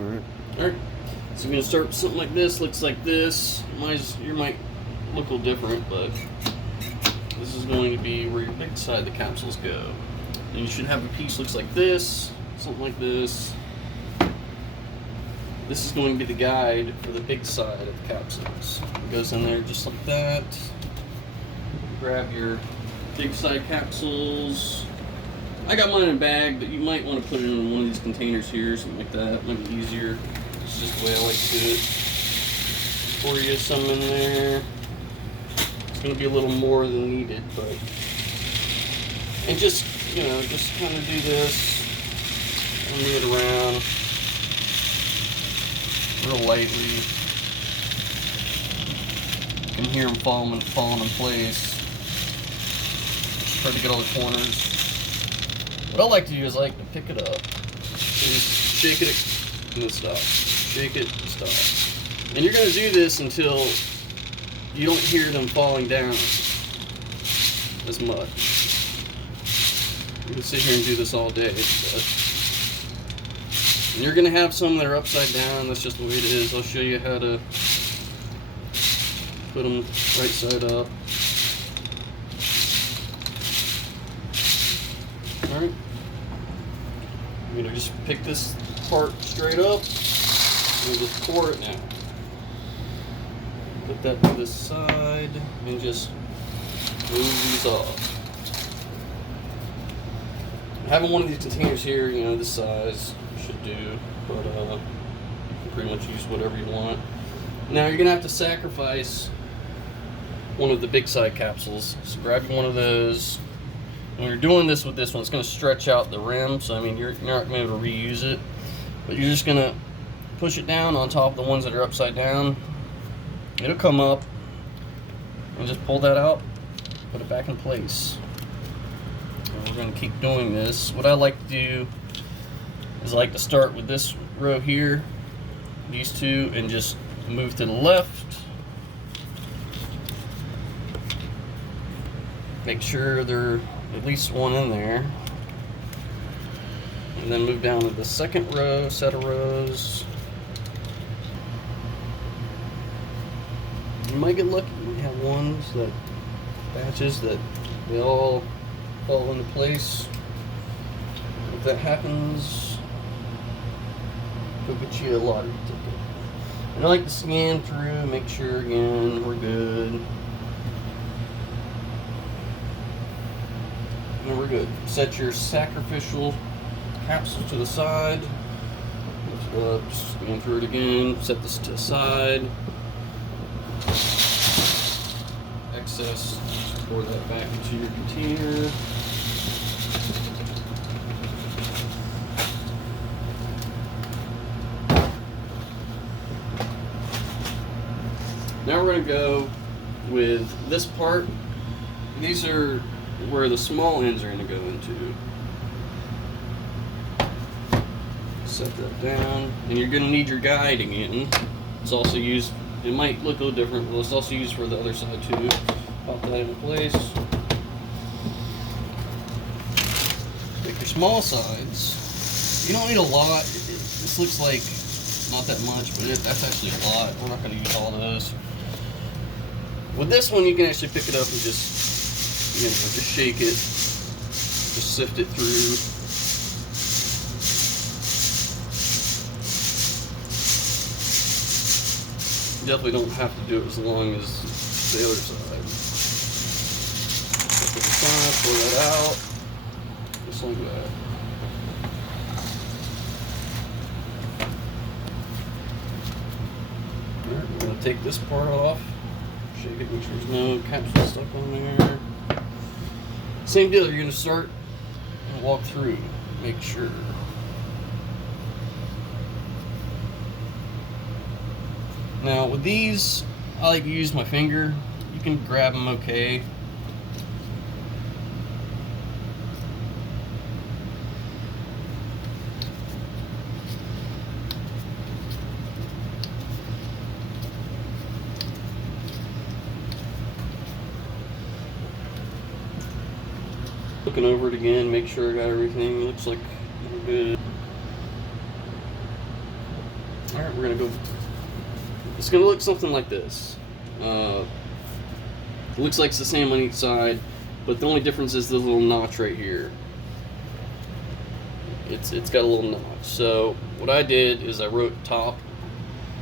Alright. So we're going to start with something like this. Looks like this. You might look a little different, but this is going to be where your big side of the capsules go. And you should have a piece looks like this, something like this. This is going to be the guide for the big side of the capsules. It goes in there just like that. Grab your big side capsules. I got mine in a bag, but you might want to put it in one of these containers here, something like that. Might be easier. It's just the way I like to do it. Pour you some in there. It's going to be a little more than needed, but and just just kind of do this and move it around real lightly. You can hear them falling in place. Just try to get all the corners. What I like to do is I like to pick it up and shake it and then stop. Shake it and stop. And you're going to do this until you don't hear them falling down as much. You can sit here and do this all day, and you're going to have some that are upside down. That's just the way it is. I'll show you how to put them right side up. Alright. I'm going to just pick this part straight up and just pour it now. Put that to the side and just move these off. Having one of these containers here, this size should do, but you can pretty much use whatever you want. Now you're going to have to sacrifice one of the big side capsules. So grab one of those. When you're doing this with this one, it's going to stretch out the rim, so you're not going to be able to reuse it. But you're just going to push it down on top of the ones that are upside down. It'll come up, and just pull that out, put it back in place. And we're going to keep doing this. What I like to do is I like to start with this row here, these two, and just move to the left. Make sure there's at least one in there. And then move down to the second row, set of rows. You might get lucky. You have batches that they all fall into place. If that happens, go get you a lottery ticket. And I like to scan through, make sure again we're good. And we're good. Set your sacrificial capsule to the side. Just scan through it again. Set this to the side. Excess, pour that back into your container. Now we're going to go with this part. These are where the small ends are going to go into. Set that down, and you're going to need your guide again. It's also used, it might look a little different, but it's also used for the other side too. Pop that into place. Take your small sides. You don't need a lot. This looks like not that much, but that's actually a lot. We're not going to use all those. With this one, you can actually pick it up and just shake it, just sift it through. You definitely don't have to do it as long as the other side. Put the side, pull that out, just like that. Alright, we're going to take this part off, shake it, make sure there's no capsule stuck on there. Same deal, you're going to start and walk through, make sure. Now with these, I like to use my finger. You can grab them okay. Looking over it again, make sure I got everything. Looks like we're good. All right, we're gonna go. It's gonna look something like this. It looks like it's the same on each side, but the only difference is the little notch right here. It's got a little notch. So what I did is I wrote top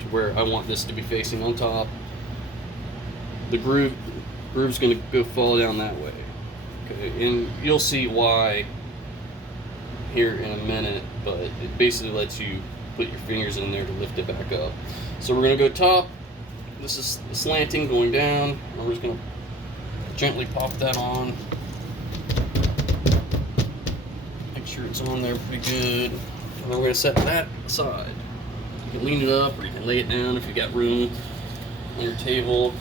to where I want this to be facing on top. The groove's gonna go fall down that way. Okay, and you'll see why here in a minute, but it basically lets you put your fingers in there to lift it back up. So we're gonna go top. This is slanting going down. And we're just gonna gently pop that on. Make sure it's on there pretty good. And then we're gonna set that aside. You can lean it up or you can lay it down if you got room on your table.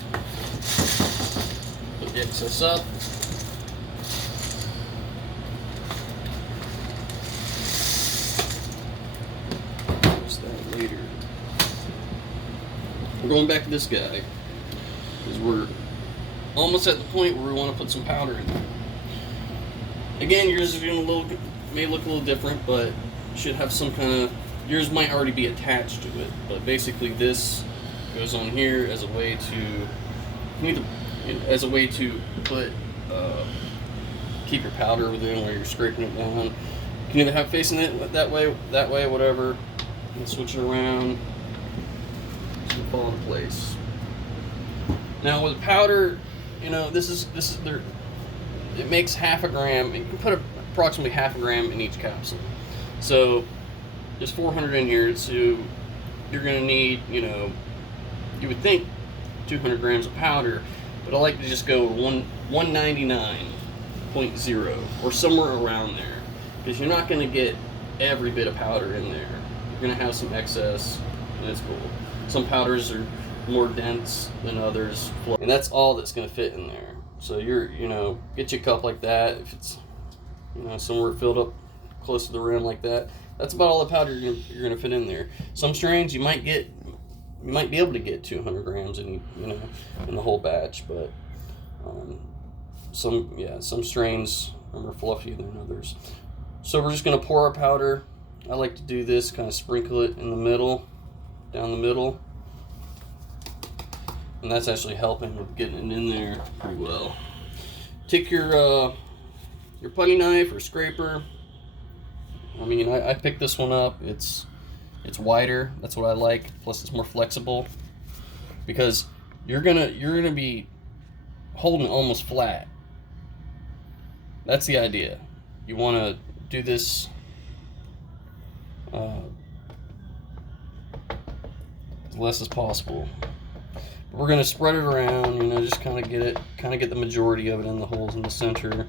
Put the excess up. Later. We're going back to this guy because we're almost at the point where we want to put some powder in there. Again, yours is doing may look a little different, but should have some kind of. Yours might already be attached to it, but basically this goes on here as a way to put keep your powder within where you're scraping it down. You can either have facing it that way, whatever. And switch it around. It's gonna fall into place. Now with powder, this is there. It makes half a gram. You can put approximately half a gram in each capsule. So there's 400 in here. So you're gonna need, you would think 200 grams of powder, but I like to just go 199.0 or somewhere around there, because you're not gonna get every bit of powder in there. You're gonna have some excess, and it's cool. Some powders are more dense than others, and that's all that's gonna fit in there. So get you a cup like that. If it's, somewhere filled up close to the rim like that, that's about all the powder you're gonna fit in there. Some strains you might be able to get 200 grams in the whole batch, but some strains are more fluffy than others. So we're just gonna pour our powder. I like to do this, kind of sprinkle it in the middle, down the middle. And that's actually helping with getting it in there pretty well. Take your putty knife or scraper. I picked this one up. It's wider. That's what I like. Plus it's more flexible, because you're gonna be holding it almost flat. That's the idea. You want to do this as less as possible. But we're going to spread it around, just kind of get the majority of it in the holes in the center.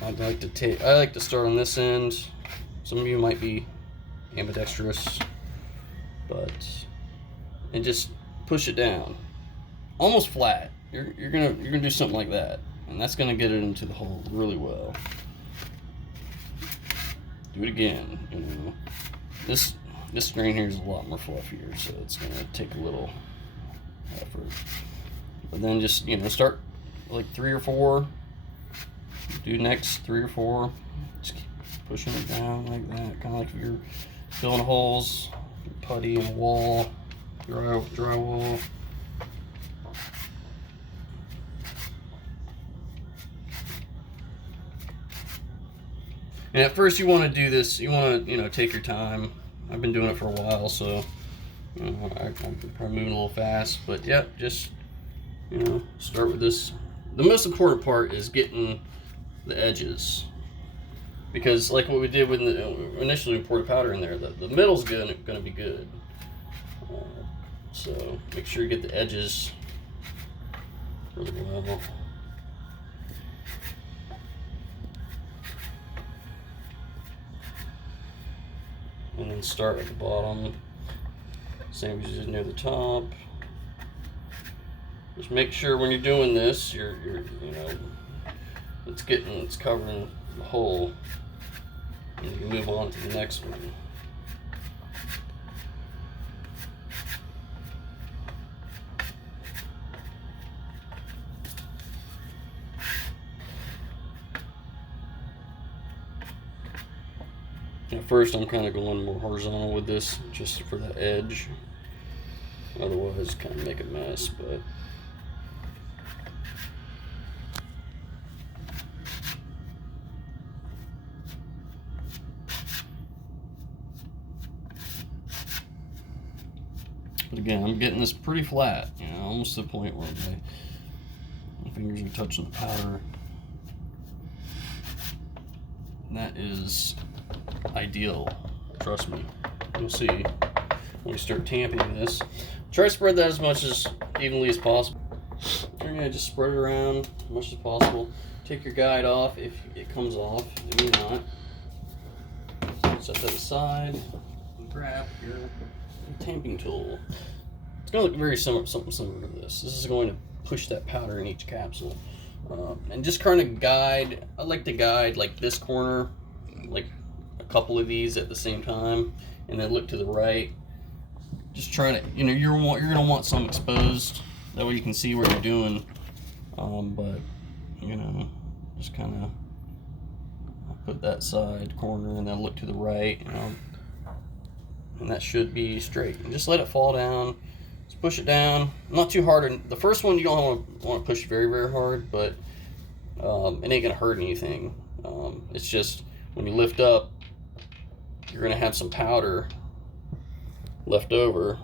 I like to start on this end. Some of you might be ambidextrous, and just push it down, almost flat. You're gonna do something like that, and that's gonna get it into the hole really well. Do it again. This strain here is a lot more fluffier, so it's gonna take a little effort. But then just start like 3 or 4. Do next 3 or 4. Just keep pushing it down like that, kind of like if you're filling holes, putty in a wall, drywall. And at first you want to do this, you want to, take your time. I've been doing it for a while, so I'm probably moving a little fast. But yeah, just, start with this. The most important part is getting the edges. Because like what we did when initially we poured powder in there, the middle's going to be good. So make sure you get the edges really well. And then start at the bottom, same as you did near the top. Just make sure when you're doing this, it's covering the hole, and you can move on to the next one. At first I'm kind of going more horizontal with this just for the edge. Otherwise kind of make a mess, but again, I'm getting this pretty flat, you know, almost to the point where my fingers are touching the powder. And that is ideal, trust me. You'll see when we start tamping this. Try to spread that as much as evenly as possible. You're gonna just spread it around as much as possible. Take your guide off if it comes off, it may not. Set that aside and grab your tamping tool. It's going to look very similar, something similar to this. This is going to push that powder in each capsule. And just kind of guide, I like to guide like this corner, like a couple of these at the same time, and then look to the right. Just trying to, you know, you're going to want some exposed. That way you can see what you're doing. But, you know, just kind of put that side corner and then look to the right, you know, and that should be straight. And just let it fall down. Just push it down, not too hard. And the first one you don't want to push very, very hard, but it ain't gonna hurt anything. It's just when you lift up, you're gonna have some powder left over,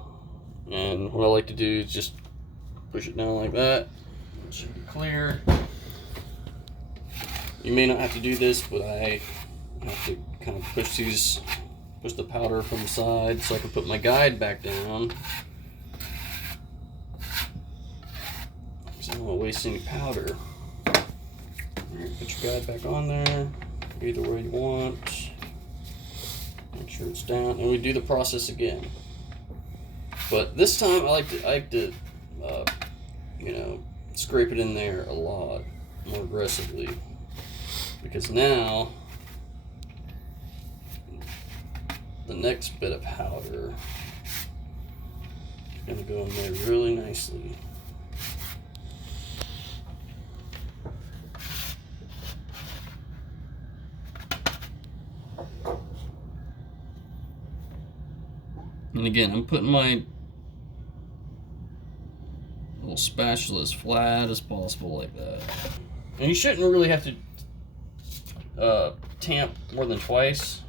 and what I like to do is just push it down like that. It should be clear. You may not have to do this, but I have to kind of push the powder from the side so I can put my guide back down. Because I don't want to waste any powder. Alright, put your guide back on there, either way you want. Make sure it's down, and we do the process again. But this time I like to you know, scrape it in there a lot more aggressively, because now the next bit of powder is going to go in there really nicely. And again, I'm putting my little spatula as flat as possible like that. And you shouldn't really have to tamp more than twice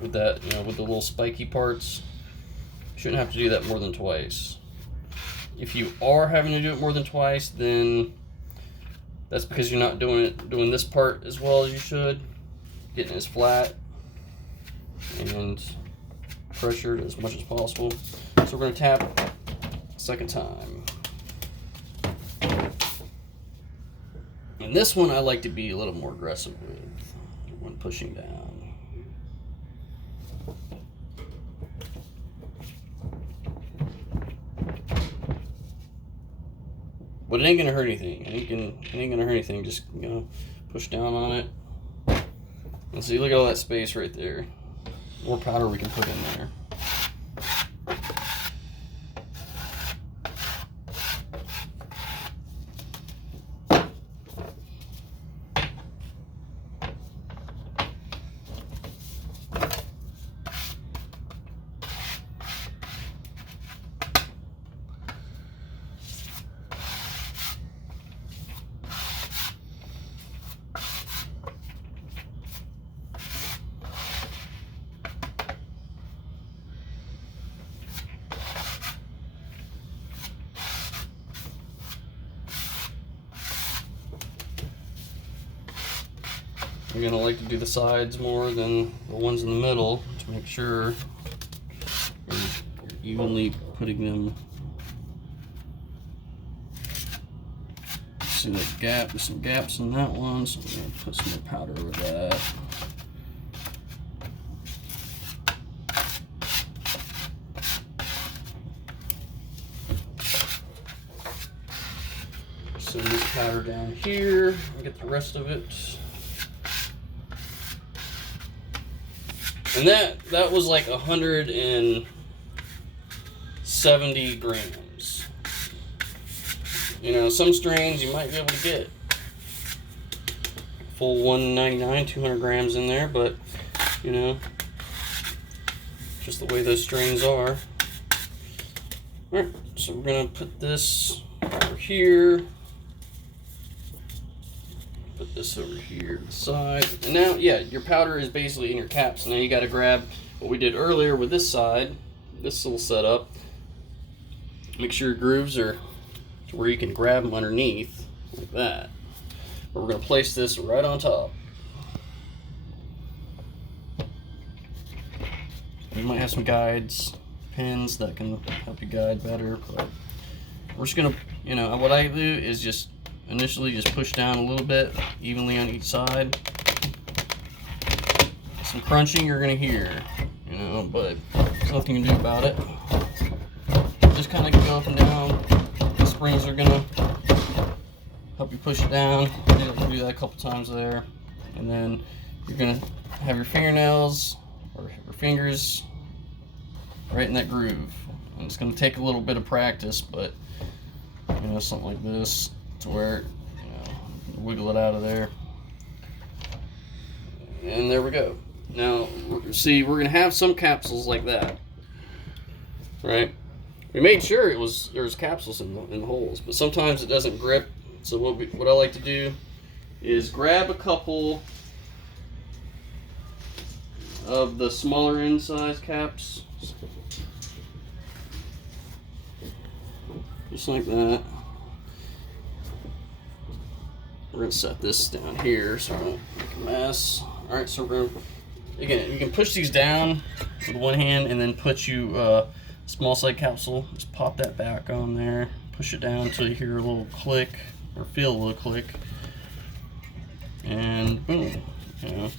with that, you know, with the little spiky parts. You shouldn't have to do that more than twice. If you are having to do it more than twice, then that's because you're not doing this part as well as you should, getting it as flat and pressured as much as possible. So we're going to tap a second time. And this one I like to be a little more aggressive with when pushing down. But it ain't gonna hurt anything. It ain't gonna hurt anything. Just, you know, push down on it. And see, look at all that space right there. More powder we can put in there. You're gonna like to do the sides more than the ones in the middle to make sure you're evenly putting them. See that gap? There's some gaps in that one, so I'm gonna put some more powder over that. Send this powder down here and get the rest of it. And that was like 170 grams. You know, some strains you might be able to get full 199, 200 grams in there, but you know, just the way those strings are. Alright, so we're gonna put this over here. Put this over here to the side. And now, yeah, your powder is basically in your cap. So now you gotta grab what we did earlier with this side, this little setup. Make sure your grooves are to where you can grab them underneath, like that. But we're gonna place this right on top. You might have some guides, pins that can help you guide better, but we're just gonna, you know, what I do is just initially just push down a little bit, evenly on each side. Some crunching you're gonna hear, you know, but there's nothing you can do about it. Just kind of go up and down. The springs are gonna help you push it down. You can do that a couple times there, and then you're gonna have your fingernails or your fingers right in that groove. And it's gonna take a little bit of practice, but you know, something like this to where, you know, wiggle it out of there. And there we go. Now, see, we're gonna have some capsules like that, right? We made sure there's capsules in the holes, but sometimes it doesn't grip. So what I like to do is grab a couple of the smaller end size caps, just like that. We're gonna set this down here so I don't make a mess. All right, so we're gonna, again, you can push these down with one hand and then put you small side capsule. Just pop that back on there, push it down until you hear a little click or feel a little click, and boom. You know,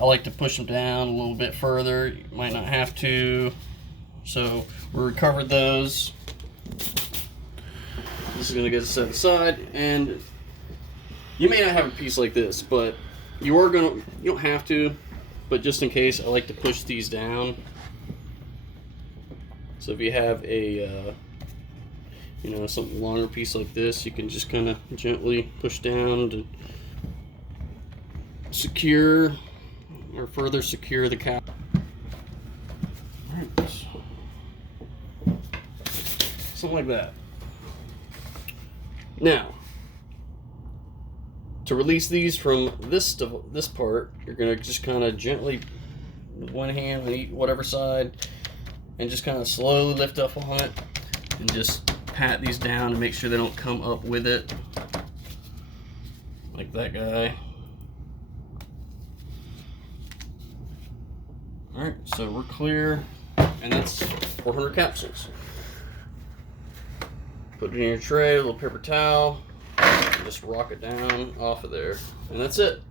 I like to push them down a little bit further. You might not have to. So we recovered those. This is gonna get set aside, and you may not have a piece like this, but you don't have to, but just in case, I like to push these down. So if you have a, you know, something longer piece like this, you can just kind of gently push down to secure or further secure the cap. All right. Something like that. Now, to release these from this part, you're gonna just kind of gently, with one hand on whatever side, and just kind of slowly lift up on it, and just pat these down and make sure they don't come up with it, like that guy. All right, so we're clear, and that's 400 capsules. Put it in your tray, a little paper towel, and just rock it down off of there, and that's it.